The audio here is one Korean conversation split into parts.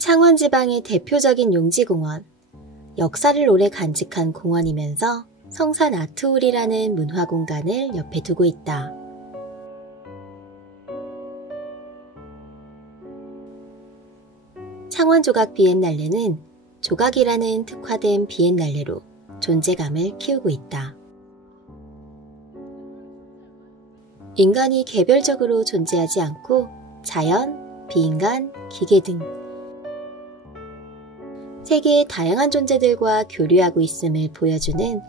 창원 지방의 대표적인 용지공원, 역사를 오래 간직한 공원이면서 성산 아트홀이라는 문화공간을 옆에 두고 있다. 창원 조각 비엔날레는 조각이라는 특화된 비엔날레로 존재감을 키우고 있다. 인간이 개별적으로 존재하지 않고 자연, 비인간, 기계 등 세계의 다양한 존재들과 교류하고 있음을 보여주는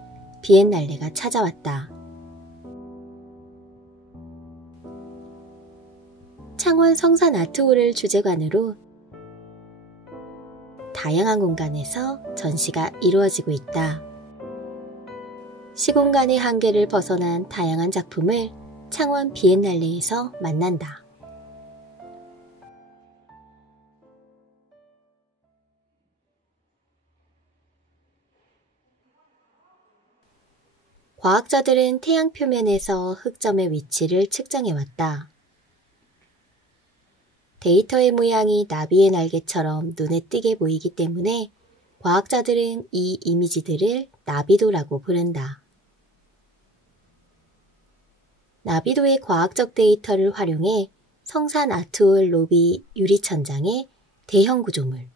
비엔날레가 찾아왔다. 창원 성산 아트홀을 주제관으로 다양한 공간에서 전시가 이루어지고 있다. 시공간의 한계를 벗어난 다양한 작품을 창원 비엔날레에서 만난다. 과학자들은 태양 표면에서 흑점의 위치를 측정해왔다. 데이터의 모양이 나비의 날개처럼 눈에 띄게 보이기 때문에 과학자들은 이 이미지들을 나비도라고 부른다. 나비도의 과학적 데이터를 활용해 성산 아트홀 로비 유리천장에 대형 구조물,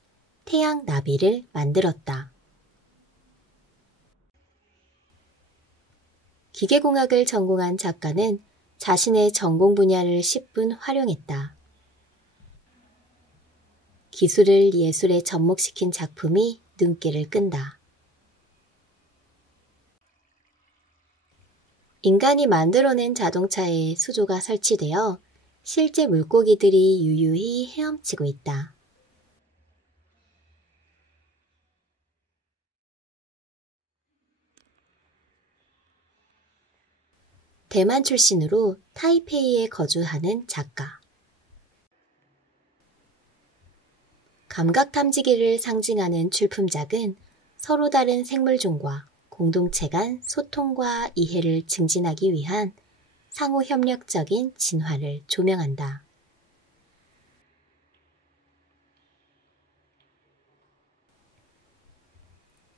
태양 나비를 만들었다. 기계공학을 전공한 작가는 자신의 전공 분야를 10분 활용했다. 기술을 예술에 접목시킨 작품이 눈길을 끈다. 인간이 만들어낸 자동차에 수조가 설치되어 실제 물고기들이 유유히 헤엄치고 있다. 대만 출신으로 타이페이에 거주하는 작가. 감각탐지기를 상징하는 출품작은 서로 다른 생물종과 공동체 간 소통과 이해를 증진하기 위한 상호 협력적인 진화를 조명한다.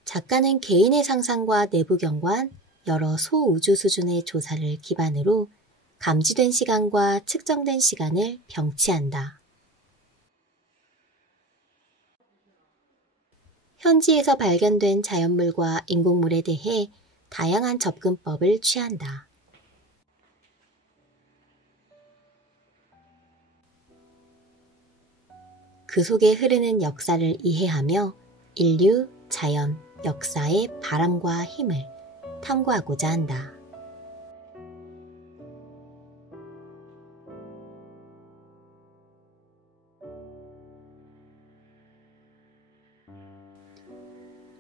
작가는 개인의 상상과 내부 경관, 여러 소우주 수준의 조사를 기반으로 감지된 시간과 측정된 시간을 병치한다. 현지에서 발견된 자연물과 인공물에 대해 다양한 접근법을 취한다. 그 속에 흐르는 역사를 이해하며 인류, 자연, 역사의 바람과 힘을 탐구하고자 한다.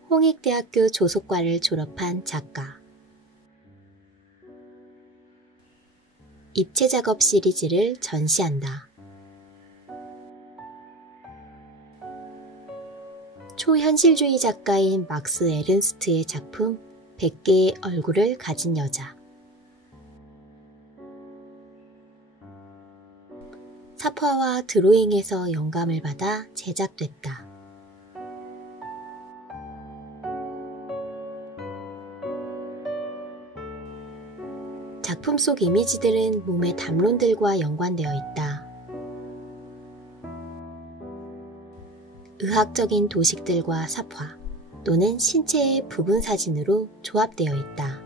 홍익대학교 조속과를 졸업한 작가. 입체작업 시리즈를 전시한다. 초현실주의 작가인 막스 에른스트의 작품 100개의 얼굴을 가진 여자. 사파와 드로잉에서 영감을 받아 제작됐다. 작품 속 이미지들은 몸의 담론들과 연관되어 있다. 의학적인 도식들과 사파 또는 신체의 부분 사진으로 조합되어 있다.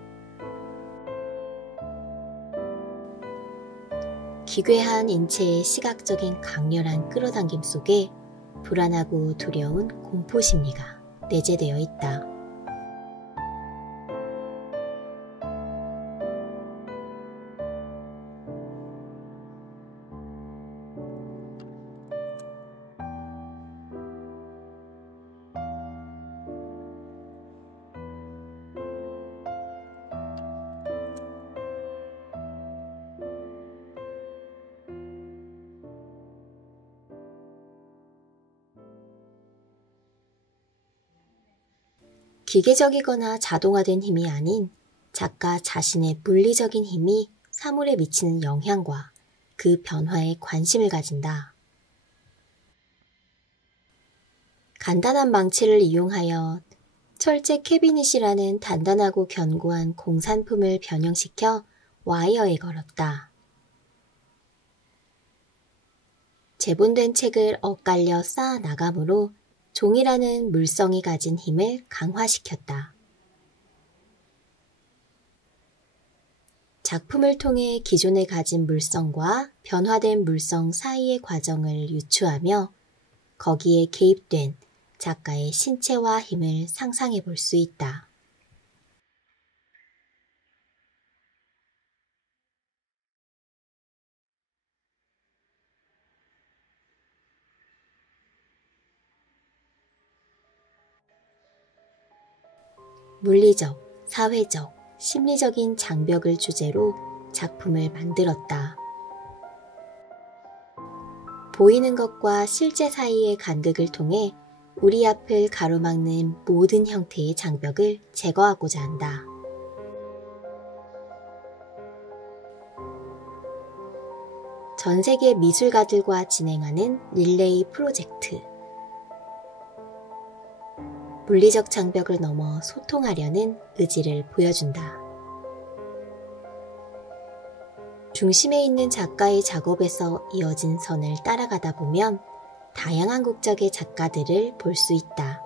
기괴한 인체의 시각적인 강렬한 끌어당김 속에 불안하고 두려운 공포 심리가 내재되어 있다. 기계적이거나 자동화된 힘이 아닌 작가 자신의 물리적인 힘이 사물에 미치는 영향과 그 변화에 관심을 가진다. 간단한 망치를 이용하여 철제 캐비닛이라는 단단하고 견고한 공산품을 변형시켜 와이어에 걸었다. 재본된 책을 엇갈려 쌓아 나가므로 종이라는 물성이 가진 힘을 강화시켰다. 작품을 통해 기존에 가진 물성과 변화된 물성 사이의 과정을 유추하며 거기에 개입된 작가의 신체와 힘을 상상해 볼 수 있다. 물리적, 사회적, 심리적인 장벽을 주제로 작품을 만들었다. 보이는 것과 실제 사이의 간극을 통해 우리 앞을 가로막는 모든 형태의 장벽을 제거하고자 한다. 전 세계 미술가들과 진행하는 릴레이 프로젝트. 물리적 장벽을 넘어 소통하려는 의지를 보여준다. 중심에 있는 작가의 작업에서 이어진 선을 따라가다 보면 다양한 국적의 작가들을 볼 수 있다.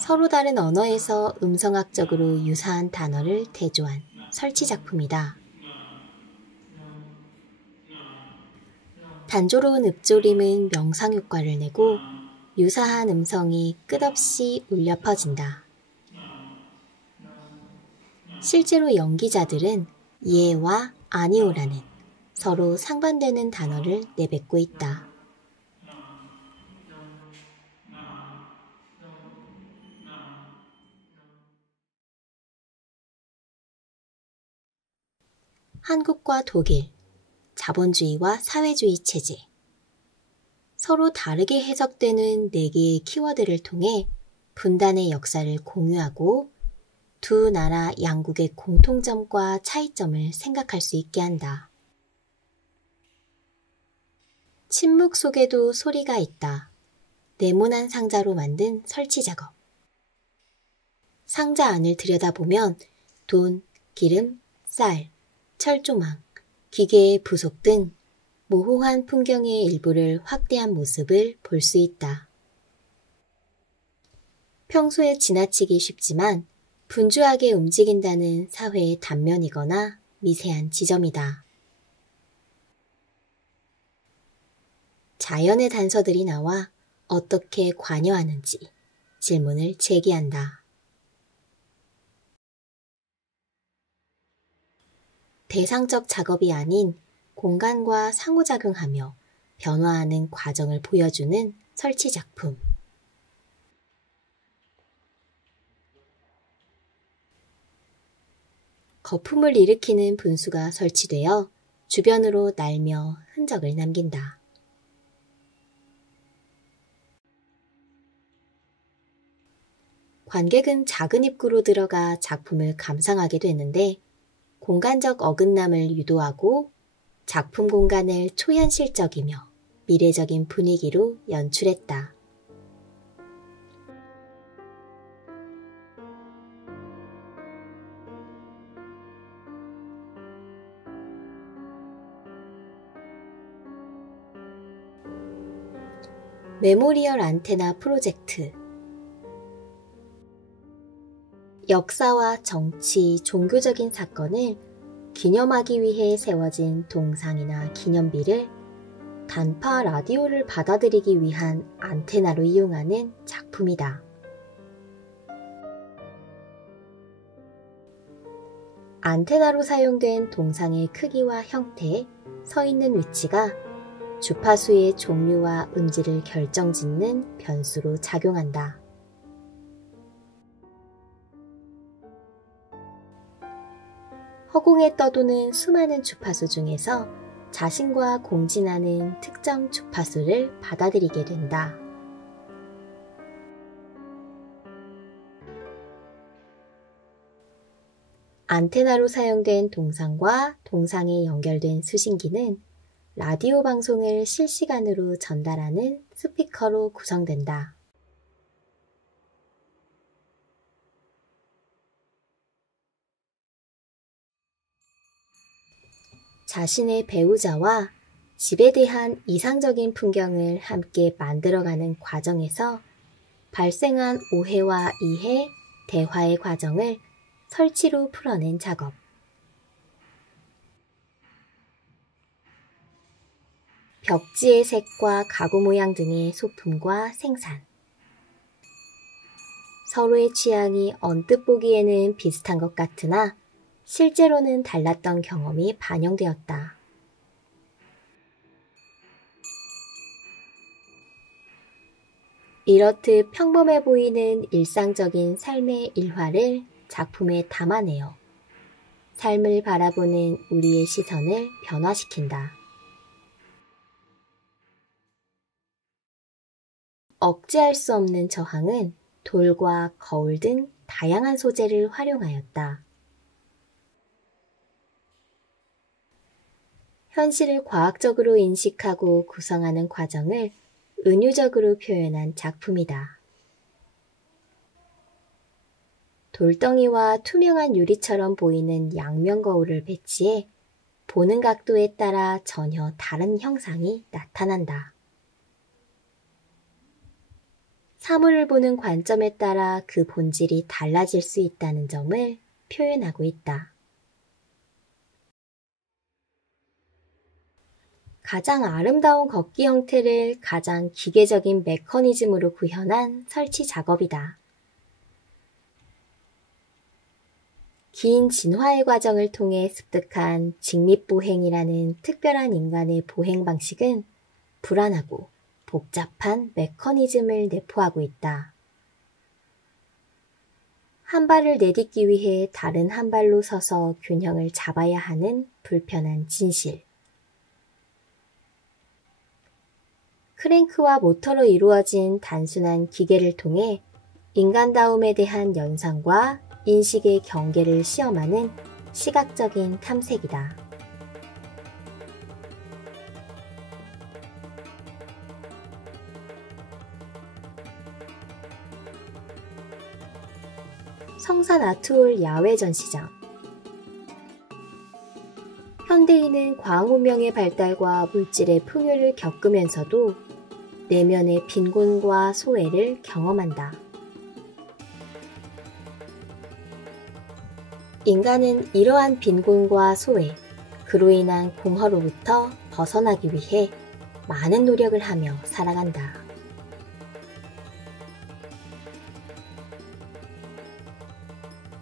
서로 다른 언어에서 음성학적으로 유사한 단어를 대조한 설치 작품이다. 단조로운 읍조림은 명상 효과를 내고 유사한 음성이 끝없이 울려 퍼진다. 실제로 연기자들은 예와 아니오라는 서로 상반되는 단어를 내뱉고 있다. 한국과 독일, 자본주의와 사회주의 체제. 서로 다르게 해석되는 4개의 키워드를 통해 분단의 역사를 공유하고 두 나라 양국의 공통점과 차이점을 생각할 수 있게 한다. 침묵 속에도 소리가 있다. 네모난 상자로 만든 설치 작업. 상자 안을 들여다보면 돈, 기름, 쌀, 철조망, 기계의 부속 등 모호한 풍경의 일부를 확대한 모습을 볼 수 있다. 평소에 지나치기 쉽지만 분주하게 움직인다는 사회의 단면이거나 미세한 지점이다. 자연의 단서들이 나와 어떻게 관여하는지 질문을 제기한다. 대상적 작업이 아닌 공간과 상호작용하며 변화하는 과정을 보여주는 설치 작품. 거품을 일으키는 분수가 설치되어 주변으로 날며 흔적을 남긴다. 관객은 작은 입구로 들어가 작품을 감상하게 되는데 공간적 어긋남을 유도하고 작품 공간을 초현실적이며 미래적인 분위기로 연출했다. 메모리얼 안테나 프로젝트. 역사와 정치, 종교적인 사건을 기념하기 위해 세워진 동상이나 기념비를 단파 라디오를 받아들이기 위한 안테나로 이용하는 작품이다. 안테나로 사용된 동상의 크기와 형태, 서 있는 위치가 주파수의 종류와 음질을 결정짓는 변수로 작용한다. 허공에 떠도는 수많은 주파수 중에서 자신과 공진하는 특정 주파수를 받아들이게 된다. 안테나로 사용된 동상과 동상에 연결된 수신기는 라디오 방송을 실시간으로 전달하는 스피커로 구성된다. 자신의 배우자와 집에 대한 이상적인 풍경을 함께 만들어가는 과정에서 발생한 오해와 이해, 대화의 과정을 설치로 풀어낸 작업. 벽지의 색과 가구 모양 등의 소품과 생산. 서로의 취향이 언뜻 보기에는 비슷한 것 같으나 실제로는 달랐던 경험이 반영되었다. 이렇듯 평범해 보이는 일상적인 삶의 일화를 작품에 담아내어 삶을 바라보는 우리의 시선을 변화시킨다. 억제할 수 없는 저항은 돌과 거울 등 다양한 소재를 활용하였다. 현실을 과학적으로 인식하고 구성하는 과정을 은유적으로 표현한 작품이다. 돌덩이와 투명한 유리처럼 보이는 양면 거울을 배치해 보는 각도에 따라 전혀 다른 형상이 나타난다. 사물을 보는 관점에 따라 그 본질이 달라질 수 있다는 점을 표현하고 있다. 가장 아름다운 걷기 형태를 가장 기계적인 메커니즘으로 구현한 설치 작업이다. 긴 진화의 과정을 통해 습득한 직립보행이라는 특별한 인간의 보행 방식은 불안하고 복잡한 메커니즘을 내포하고 있다. 한 발을 내딛기 위해 다른 한 발로 서서 균형을 잡아야 하는 불편한 진실. 크랭크와 모터로 이루어진 단순한 기계를 통해 인간다움에 대한 연상과 인식의 경계를 시험하는 시각적인 탐색이다. 성산 아트홀 야외 전시장. 현대인은 과학문명의 발달과 물질의 풍요를 겪으면서도 내면의 빈곤과 소외를 경험한다. 인간은 이러한 빈곤과 소외, 그로 인한 공허로부터 벗어나기 위해 많은 노력을 하며 살아간다.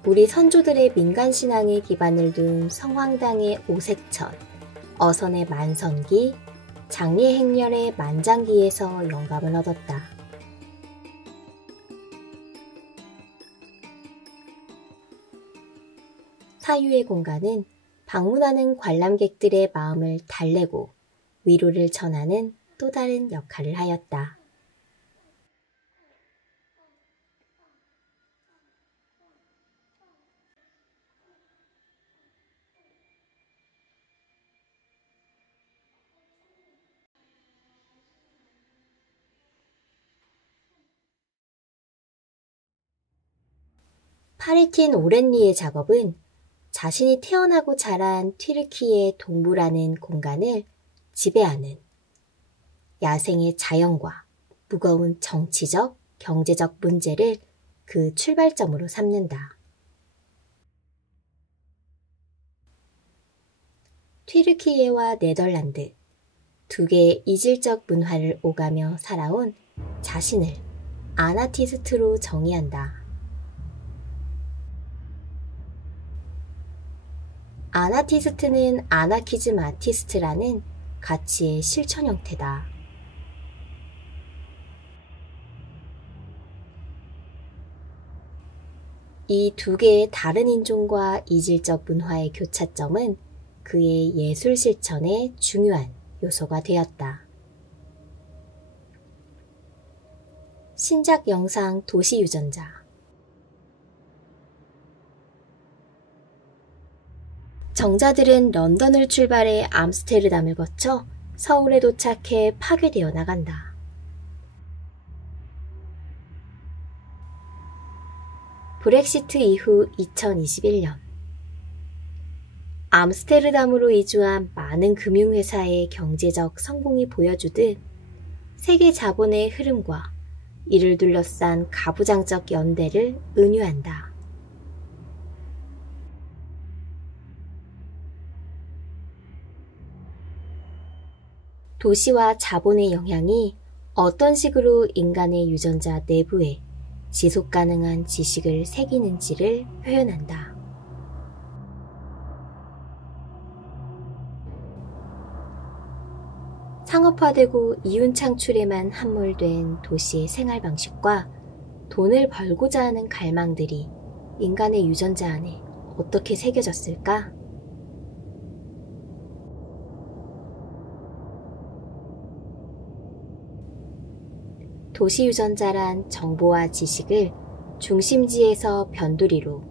우리 선조들의 민간신앙에 기반을 둔 성황당의 오색천, 어선의 만선기, 장례행렬의 만장기에서 영감을 얻었다. 사유의 공간은 방문하는 관람객들의 마음을 달래고 위로를 전하는 또 다른 역할을 하였다. 파리틴 오렌리의 작업은 자신이 태어나고 자란 튀르키예 동부라는 공간을 지배하는 야생의 자연과 무거운 정치적, 경제적 문제를 그 출발점으로 삼는다. 튀르키예와 네덜란드, 두 개의 이질적 문화를 오가며 살아온 자신을 아나티스트로 정의한다. 아나티스트는 아나키즘 아티스트라는 가치의 실천 형태다. 이 두 개의 다른 인종과 이질적 문화의 교차점은 그의 예술 실천의 중요한 요소가 되었다. 신작 영상 도시유전자. 정자들은 런던을 출발해 암스테르담을 거쳐 서울에 도착해 파괴되어 나간다. 브렉시트 이후 2021년 암스테르담으로 이주한 많은 금융회사의 경제적 성공이 보여주듯 세계 자본의 흐름과 이를 둘러싼 가부장적 연대를 은유한다. 도시와 자본의 영향이 어떤 식으로 인간의 유전자 내부에 지속 가능한 지식을 새기는지를 표현한다. 상업화되고 이윤 창출에만 함몰된 도시의 생활 방식과 돈을 벌고자 하는 갈망들이 인간의 유전자 안에 어떻게 새겨졌을까? 도시 유전자란 정보와 지식을 중심지에서 변두리로,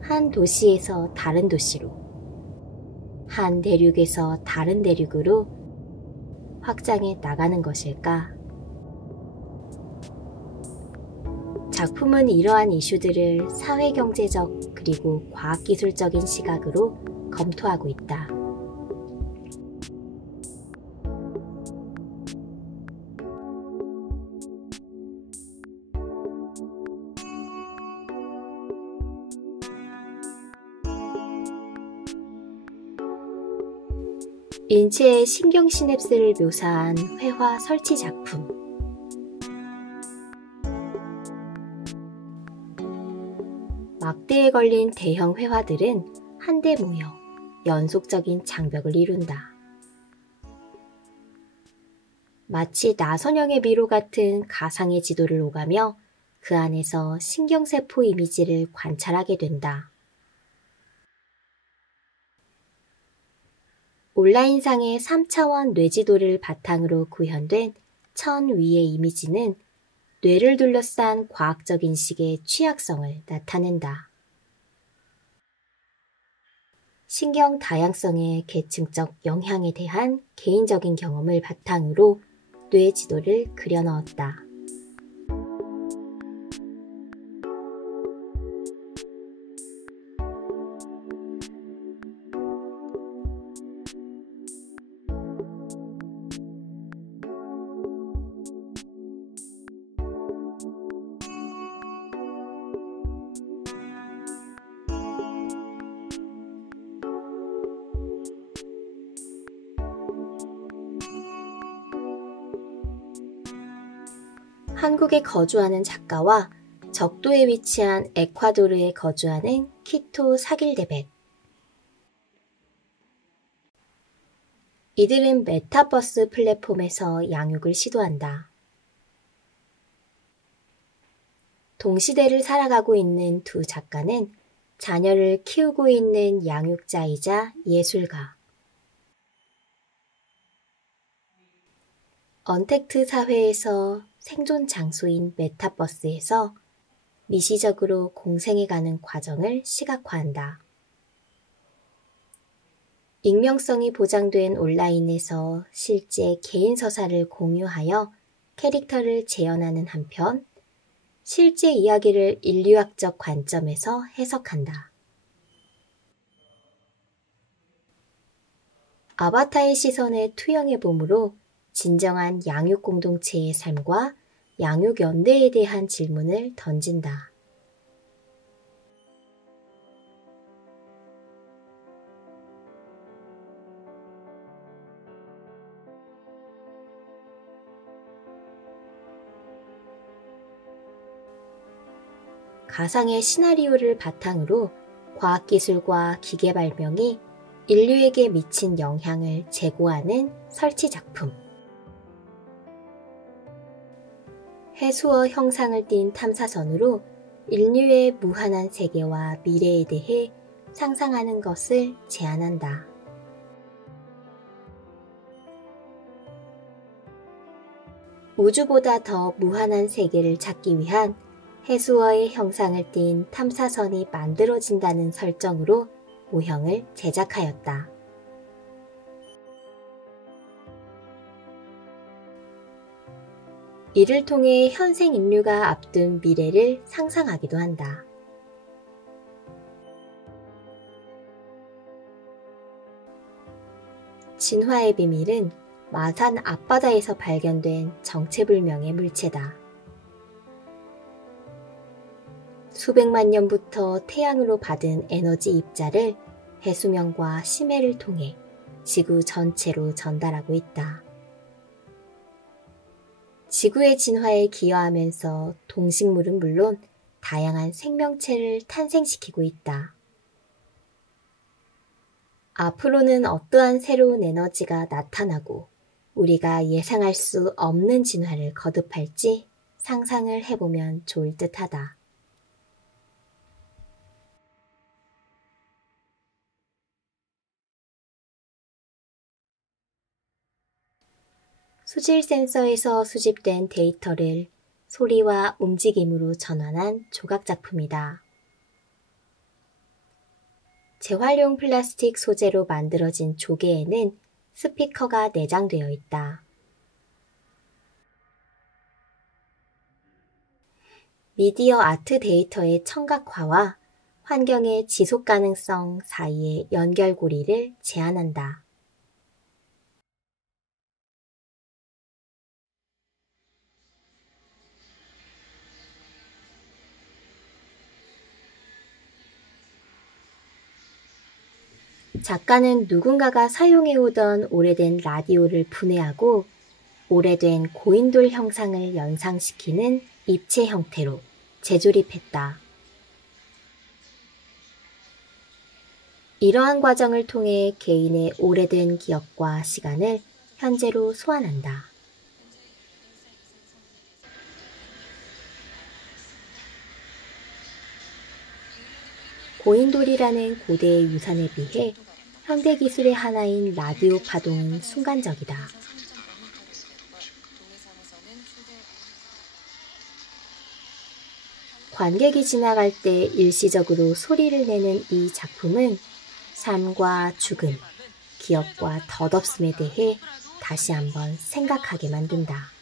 한 도시에서 다른 도시로, 한 대륙에서 다른 대륙으로 확장해 나가는 것일까? 작품은 이러한 이슈들을 사회경제적 그리고 과학기술적인 시각으로 검토하고 있다. 인체의 신경시냅스를 묘사한 회화 설치 작품. 막대에 걸린 대형 회화들은 한데 모여 연속적인 장벽을 이룬다. 마치 나선형의 미로 같은 가상의 지도를 오가며 그 안에서 신경세포 이미지를 관찰하게 된다. 온라인상의 3차원 뇌지도를 바탕으로 구현된 천 위의 이미지는 뇌를 둘러싼 과학적 인식의 취약성을 나타낸다. 신경 다양성의 계층적 영향에 대한 개인적인 경험을 바탕으로 뇌지도를 그려넣었다. 한국에 거주하는 작가와 적도에 위치한 에콰도르에 거주하는 키토 사길데벳. 이들은 메타버스 플랫폼에서 양육을 시도한다. 동시대를 살아가고 있는 두 작가는 자녀를 키우고 있는 양육자이자 예술가. 언택트 사회에서 생존 장소인 메타버스에서 미시적으로 공생해가는 과정을 시각화한다. 익명성이 보장된 온라인에서 실제 개인 서사를 공유하여 캐릭터를 재현하는 한편 실제 이야기를 인류학적 관점에서 해석한다. 아바타의 시선에 투영해봄으로 진정한 양육 공동체의 삶과 양육 연대에 대한 질문을 던진다. 가상의 시나리오를 바탕으로 과학기술과 기계 발명이 인류에게 미친 영향을 재고하는 설치 작품. 해수어 형상을 띤 탐사선으로 인류의 무한한 세계와 미래에 대해 상상하는 것을 제안한다. 우주보다 더 무한한 세계를 찾기 위한 해수어의 형상을 띤 탐사선이 만들어진다는 설정으로 모형을 제작하였다. 이를 통해 현생 인류가 앞둔 미래를 상상하기도 한다. 진화의 비밀은 마산 앞바다에서 발견된 정체불명의 물체다. 수백만 년부터 태양으로 받은 에너지 입자를 해수면과 심해를 통해 지구 전체로 전달하고 있다. 지구의 진화에 기여하면서 동식물은 물론 다양한 생명체를 탄생시키고 있다. 앞으로는 어떠한 새로운 에너지가 나타나고 우리가 예상할 수 없는 진화를 거듭할지 상상을 해보면 좋을 듯하다. 수질 센서에서 수집된 데이터를 소리와 움직임으로 전환한 조각 작품이다. 재활용 플라스틱 소재로 만들어진 조개에는 스피커가 내장되어 있다. 미디어 아트 데이터의 청각화와 환경의 지속 가능성 사이의 연결고리를 제안한다. 작가는 누군가가 사용해오던 오래된 라디오를 분해하고 오래된 고인돌 형상을 연상시키는 입체 형태로 재조립했다. 이러한 과정을 통해 개인의 오래된 기억과 시간을 현재로 소환한다. 고인돌이라는 고대의 유산에 비해 현대기술의 하나인 라디오 파동은 순간적이다. 관객이 지나갈 때 일시적으로 소리를 내는 이 작품은 삶과 죽음, 기억과 덧없음에 대해 다시 한번 생각하게 만든다.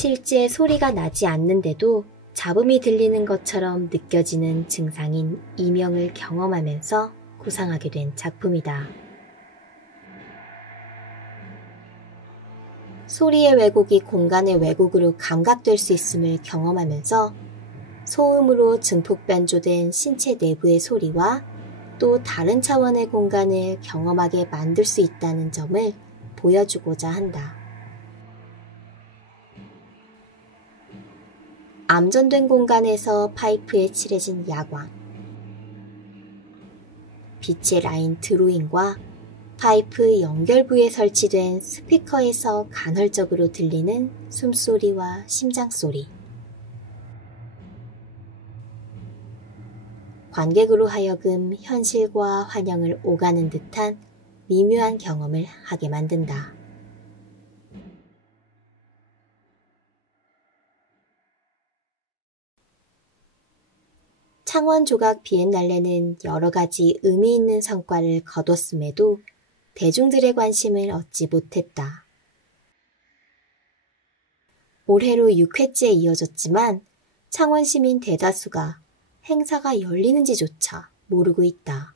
실제 소리가 나지 않는데도 잡음이 들리는 것처럼 느껴지는 증상인 이명을 경험하면서 구상하게 된 작품이다. 소리의 왜곡이 공간의 왜곡으로 감각될 수 있음을 경험하면서 소음으로 증폭 변조된 신체 내부의 소리와 또 다른 차원의 공간을 경험하게 만들 수 있다는 점을 보여주고자 한다. 암전된 공간에서 파이프에 칠해진 야광, 빛의 라인 드로잉과 파이프 연결부에 설치된 스피커에서 간헐적으로 들리는 숨소리와 심장소리, 관객으로 하여금 현실과 환영을 오가는 듯한 미묘한 경험을 하게 만든다. 창원 조각 비엔날레는 여러 가지 의미 있는 성과를 거뒀음에도 대중들의 관심을 얻지 못했다. 올해로 6회째 이어졌지만 창원 시민 대다수가 행사가 열리는지조차 모르고 있다.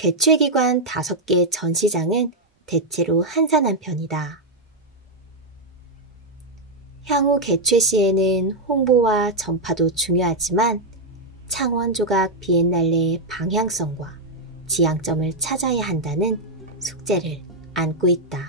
개최기관 5개 전시장은 대체로 한산한 편이다. 향후 개최 시에는 홍보와 전파도 중요하지만 창원조각 비엔날레의 방향성과 지향점을 찾아야 한다는 숙제를 안고 있다.